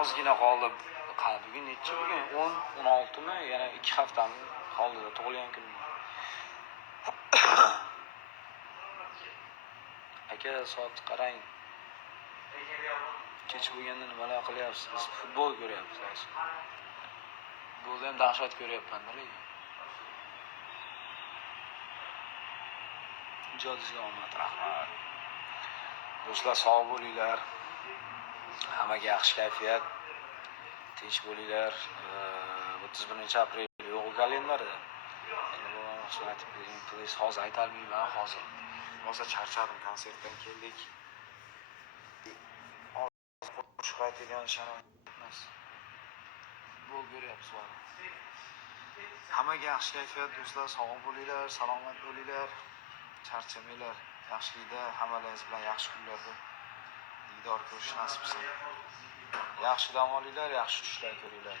ozgina qoldi. Bugun nechi bugun? 10, 16 mi? Yana 2 haftami qoldi tug'ilgan kunim. Aka, soat qarang. Kech bo'lganda nimalar qilyapsiz? Futbol ko'ryapsiz. Futbolda ham dahshat ko'ryapman-da. Ijodingizga omad, rahmat. Do'stlar, sog' bo'linglar. Hammaga yaxshi kayfiyat. Tinch bo'linglar. 31-aprel yo'q kalendarda. Endi aytib bering, please. Hozir aytolmayman, hozir. Hozir charchadim, konsertdan keldik. Qo'shiq aytadigan sharoit emas. Futbol ko'ryapsiz. Hammaga yaxshi kayfiyat do'stlar, sog' bo'linglar, salomat bo'linglar. Charchamanglar. Yaxshilikda hammalaringiz bilan yaxshi kunlarda diydor ko'rish nasib etsin. Yaxshi dam olinglar, yaxshi tushlar ko'ringlar.